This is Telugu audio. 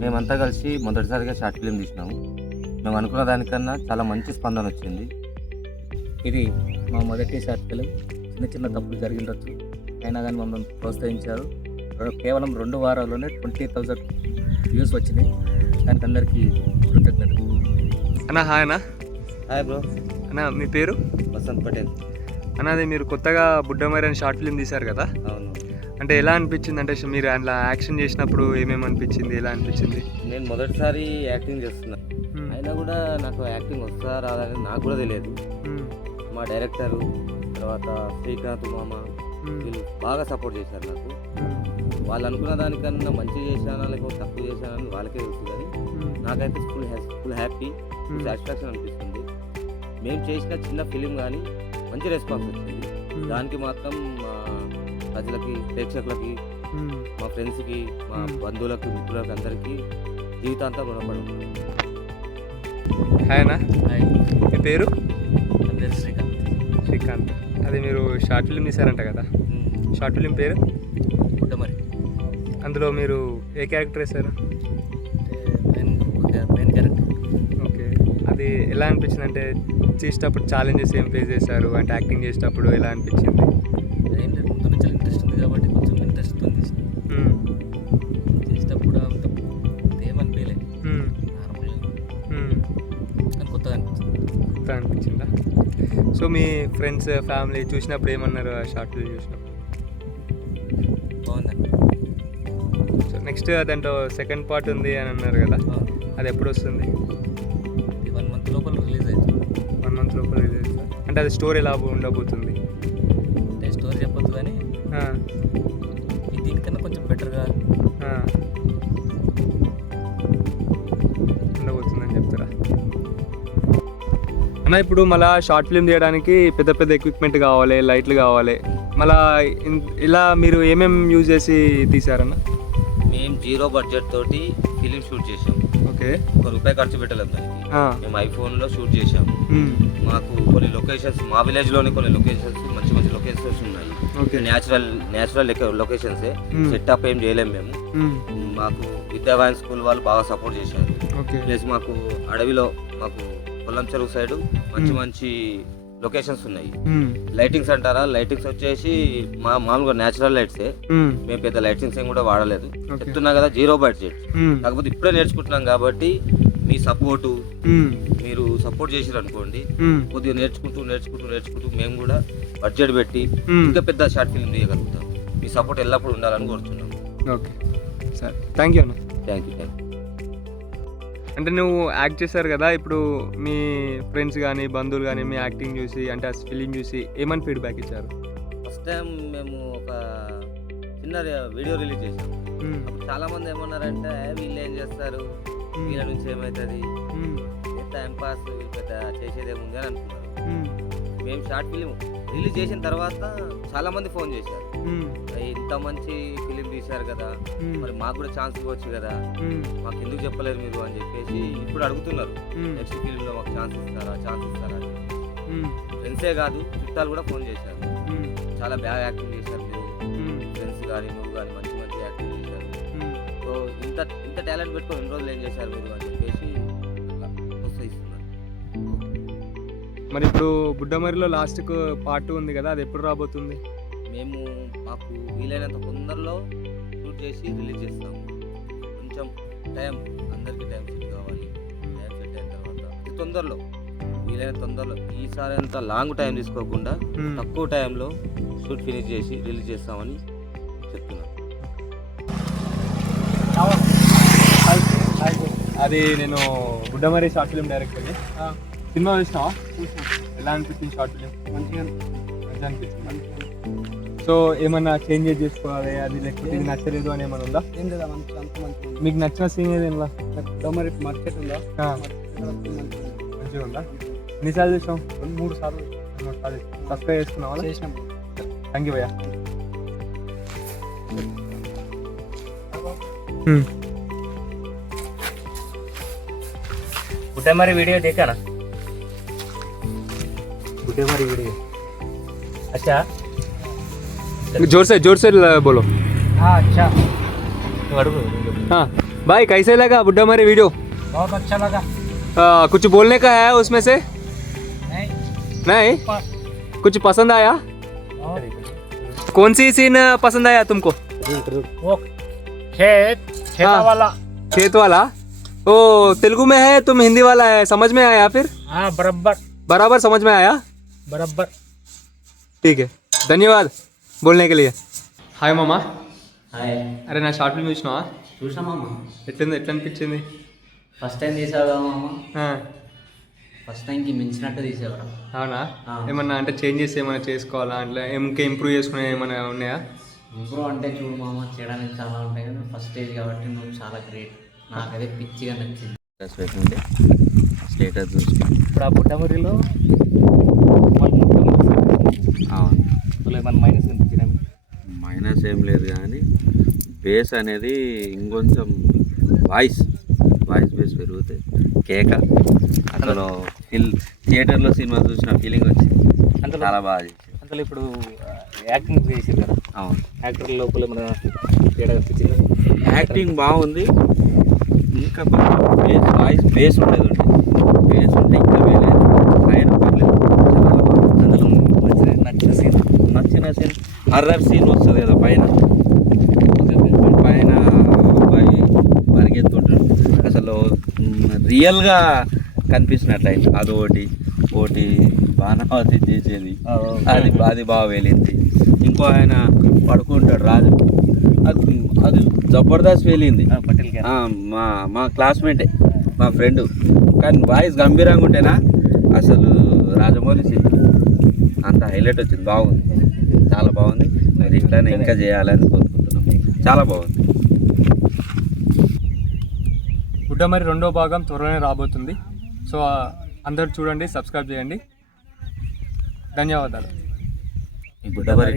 మేమంతా కలిసి మొదటిసారిగా షార్ట్ ఫిలిం తీసినాము. మేము అనుకున్న దానికన్నా చాలా మంచి స్పందన వచ్చింది. ఇది మా మొదటి షార్ట్ ఫిలిం. చిన్న చిన్న తప్పులు జరిగిండొచ్చు, అయినా కానీ మమ్మల్ని ప్రోత్సహించారు. కేవలం 2 వారాల్లోనే 20,000 వ్యూస్ వచ్చినాయి. దానికి అందరికీ కృతజ్ఞతలు. అన్న హాయ్ అన్న. Hi bro. అన్న మీ పేరు? వసంత్ పటేల్. అన్నది మీరు కొత్తగా బుడ్డమరి అని షార్ట్ ఫిల్మ్ తీశారు కదా, అవును. అంటే ఎలా అనిపించింది? అంటే మీరు అందులో యాక్షన్ చేసినప్పుడు ఏమేమి అనిపించింది, ఎలా అనిపించింది? నేను మొదటిసారి యాక్టింగ్ చేస్తున్నా, అయినా కూడా నాకు యాక్టింగ్ వస్తుందా రాదా అనేది నాకు కూడా తెలియదు. మా డైరెక్టరు, తర్వాత శ్రీకాంత్ మామ వీళ్ళు బాగా సపోర్ట్ చేశారు నాకు. వాళ్ళు అనుకున్న దానికన్నా మంచి చేశానా లేకపోతే తక్కువ చేశానని వాళ్ళకే తెలుసు, కానీ నాకైతే ఫుల్ హ్యాపీ, సాటిస్ఫాక్షన్ అనిపిస్తుంది. మేము చేసిన చిన్న ఫిలిం కానీ మంచి రెస్పాన్స్ వచ్చింది. దానికి మాత్రం మా ప్రజలకి, ప్రేక్షకులకి, మా ఫ్రెండ్స్కి, మా బంధువులకు, మిత్రులకు అందరికీ జీవితాంతం రుణపడి ఉంటుంది. హాయ్ అన్న. హాయ్, మీ పేరు? నా పేరు శ్రీకాంత్. శ్రీకాంత్. అది మీరు షార్ట్ ఫిల్మ్ తీశారంట కదా, షార్ట్ ఫిల్మ్ పేరు? బుడ్డమరి. అందులో మీరు ఏ క్యారెక్టర్ వేశారు? Main character. ఓకే, అది ఎలా అనిపించింది? అంటే చేసేటప్పుడు ఛాలెంజెస్ ఏం ఫేస్ చేశారు? అంటే యాక్టింగ్ చేసేటప్పుడు ఎలా అనిపించింది? ఏం లేదు, ముందు నుంచి ఇంట్రెస్ట్ ఉంది కాబట్టి కొంచెం ఇంట్రెస్ట్తో తీసిన. చేసేటప్పుడు అంత ఏమనిపించలే, నార్మల్ కానీ కొత్తగా అనిపించింది. కొత్త అనిపించిందా? సో మీ ఫ్రెండ్స్, ఫ్యామిలీ చూసినప్పుడు ఏమన్నారు షార్ట్ ఫిల్మ్ చూసినప్పుడు? బాగుందండి. సో నెక్స్ట్ దాంట్లో సెకండ్ పార్ట్ ఉంది అని అన్నారు కదా, అది ఎప్పుడు వస్తుంది? ఇది 1 month లోపల రిలీజ్ అవుతుంది. 1 month లోపల రిలీజ్ అవుతుందా? అంటే అది స్టోరీ ఎలా ఉండబోతుంది? అంటే స్టోరీ చెప్పొద్దు, కానీ ఇది దీనికన్నా కొంచెం బెటర్గా ఉండబోతుందని చెప్తారా అన్న? ఇప్పుడు మళ్ళీ షార్ట్ ఫిల్మ్ తీయడానికి పెద్ద పెద్ద ఎక్విప్మెంట్ కావాలి, లైట్లు కావాలి. మళ్ళీ ఇలా మీరు ఏమేమి యూజ్ చేసి తీసారన్న? మేము 0 బడ్జెట్ తోటి ఫిలిం షూట్ చేసాం. ఓకే, ₹1 ఖర్చు పెట్టలేదు దానికి. మేము ఐఫోన్లో షూట్ చేసాము. మాకు కొన్ని లొకేషన్స్, మా విలేజ్లోని కొన్ని లొకేషన్స్, మంచి మంచి లొకేషన్స్ ఉన్నాయి. న్యాచురల్ లొకేషన్సే. సెటప్ ఏం చేయలేము మేము. మాకు విద్యావాన్ స్కూల్ వాళ్ళు బాగా సపోర్ట్ చేశారు. ప్లస్ మాకు అడవిలో, మాకు కొల్లం చెరువు సైడ్ మంచి మంచి లొకేషన్స్ ఉన్నాయి. లైటింగ్స్ అంటారా, లైటింగ్స్ వచ్చేసి మామూలుగా న్యాచురల్ లైట్సే. మేము పెద్ద లైటింగ్స్ ఏం కూడా వాడలేదు. చెప్తున్నా కదా, 0 బడ్జెట్. కాకపోతే ఇప్పుడే నేర్చుకుంటున్నాం కాబట్టి మీ సపోర్టు, మీరు సపోర్ట్ చేసిరు అనుకోండి, కొద్దిగా నేర్చుకుంటూ మేము కూడా బడ్జెట్ పెట్టి ఇంకా పెద్ద షార్ట్ ఫిల్మ్ తీయగలుగుతాం. మీ సపోర్ట్ ఎల్లప్పుడూ ఉండాలని కోరుతున్నాం. ఓకే సరే, థ్యాంక్ యూ అన్న. Thank you. అంటే నువ్వు యాక్ట్ చేశారు కదా, ఇప్పుడు మీ ఫ్రెండ్స్ కానీ, బంధువులు కానీ మీ యాక్టింగ్ చూసి, అంటే ఆ ఫిలిం చూసి ఏమని ఫీడ్బ్యాక్ ఇచ్చారు? ఫస్ట్ టైం మేము ఒక చిన్న వీడియో రిలీజ్ చేసాం. చాలా మంది ఏమన్నారంటే, వీళ్ళు ఏం చేస్తారు, వీళ్ళ నుంచి ఏమవుతుంది, టైం పాస్, పెద్ద చేసేది ఏముంది అని అనుకున్నారు. మేము షార్ట్ ఫిలిం రిలీజ్ చేసిన తర్వాత చాలా మంది ఫోన్ చేశారు, ఇంత మంచి ఫిలిం తీశారు కదా, మరి మాకు కూడా ఛాన్స్ ఇవ్వచ్చు కదా, మాకు ఎందుకు చెప్పలేరు మీరు అని చెప్పేసి ఇప్పుడు అడుగుతున్నారు. నెక్స్ట్ ఫిలింలో మాకు ఛాన్స్ ఇస్తారా అని. ఫ్రెండ్సే కాదు, చుట్టాలు కూడా ఫోన్ చేశారు, చాలా బాగా యాక్టింగ్ చేశారు మీరు, ఫ్రెండ్స్ కానీ నువ్వు కానీ మంచి మంచి యాక్టింగ్ చేశారు. సో ఇంత టాలెంట్ పెట్టుకొని 2 రోజులు ఏం చేశారు మీరు అని చెప్పేసి ప్రోత్సహిస్తున్నారు. మరి ఇప్పుడు బుడ్డమరిలో లాస్ట్కు పార్ట్ 2 ఉంది కదా, అది ఎప్పుడు రాబోతుంది? మేము మాకు వీలైనంత తొందరలో షూట్ చేసి రిలీజ్ చేస్తాము. కొంచెం టైం, అందరికీ టైం సెట్ కావాలి. టైం సెట్ అయిన తర్వాత తొందరలో, వీలైన తొందరలో, ఈసారి అంత లాంగ్ టైం తీసుకోకుండా తక్కువ టైంలో షూట్ ఫినిష్ చేసి రిలీజ్ చేస్తామని చెప్తున్నాను. అది నేను బుడ్డమరి షార్ట్ ఫిల్మ్ డైరెక్టర్ని. సినిమా చూసినావా? ఎలా అనిపించింది షార్ట్ ఫిల్మ్? మంచిగా అనిపించింది. సో ఏమన్నా చేంజెస్ చేసుకోవాలి అది, లేకపోతే ఇది నచ్చలేదు అని ఏమైనా ఉందా? ఏం లేదా, మంచి మీకు నచ్చిన సీన్ ఏది? బుడ్డమరి మార్కెట్ ఉందా? మంచిగా ఉందా? ఎన్నిసార్లు చూసాం? 3 సార్లు. సబ్స్క్రైబ్ చేసుకున్నావా? చేసినాం. థ్యాంక్ యూ భయ్యా. బుడ్డమరి वीडियो देखा ना? बुड्ढेमारी वीडियो अच्छा, जोर से बोलो. हाँ अच्छा, हाँ भाई कैसे लगा बुड्ढा मरी वीडियो? बहुत अच्छा लगा। कुछ बोलने का है उसमें से? नहीं कुछ पसंद आया? कौन सी सीन पसंद आया तुमको? वो खेत हाँ। वाला। खेत वाला? ओ तेलुगु में है, तुम हिंदी वाला है, समझ में आया फिर? हाँ बराबर समझ में आया? बराबर। ठीक है, धन्यवाद बोलने के लिए. హాయ్ మామా. హాయ్. అరే నా షార్ట్ ఫిల్మ్ చూసినావా? చూసినా మామ. ఎట్లా అనిపించింది? ఫస్ట్ టైం తీసావు కదా మామ. ఆ, ఫస్ట్ టైంకి మించినట్టు తీసేవాడు. అవునా? ఆ. ఏమన్నా అంటే చేంజెస్ ఏమైనా చేసుకోవాలా, అట్లా ఇంకా ఇంప్రూవ్ చేసుకునే ఏమైనా ఉన్నాయా? ఇంప్రూవ్ అంటే చూడు మామ, చేయడానికి చాలా ఉంటాయి కానీ ఫస్ట్ స్టేజ్ కాబట్టి నువ్వు చాలా గ్రేట్. నాకైతే పిచ్చిగా నచ్చింది. స్టేటస్ చూసి ఇప్పుడు ఆ పుట్టమరిలో మన మైనస్ కనిపించిన మైనస్ ఏం లేదు కానీ బేస్ అనేది ఇంకొంచెం వాయిస్ బేస్ పెరుగుతుంది. కేక అసలు థియేటర్లో సినిమా చూసిన ఫీలింగ్ వచ్చింది. అంతలో చాలా బాగా చేసింది. అంతలో ఇప్పుడు యాక్టింగ్ చేసింది కదా. అవును, యాక్టర్ లోపల మన తేడా కనిపించింది. యాక్టింగ్ బాగుంది. ఇంకా బేస్ వాయిస్ బేస్ ఉండేది బేస్ ఉంటే ఇంకా వేలేదు. ఆయన పర్లేదు, చాలా బాగుంది. అందులో నచ్చిన సీన్ హర్రర్ సీన్ వస్తుంది కదా పైన అబ్బాయి పరిగెత్తుంటాడు. అసలు రియల్గా కనిపించినట్లయితే అది ఒకటి బాణావతి చేసేది అది బాగా వెళ్ళింది. ఇంకో ఆయన పడుకుంటాడు రాజు, అది జబర్దస్త్ వెళ్ళింది. మా క్లాస్మేటే, మా ఫ్రెండ్. కానీ వాయిస్ గంభీరంగా ఉంటేనా అసలు రాజమౌళి సినిమా అంత హైలైట్ వచ్చింది. బాగుంది, చాలా బాగుంది. మీరు ఇట్లానే ఇంకా చేయాలని కోరుకుంటున్నాం. చాలా బాగుంది. బుడ్డమరి 2వ భాగం త్వరలోనే రాబోతుంది. సో అందరు చూడండి, సబ్స్క్రైబ్ చేయండి. ధన్యవాదాలు. ఈ బుడ్డమరి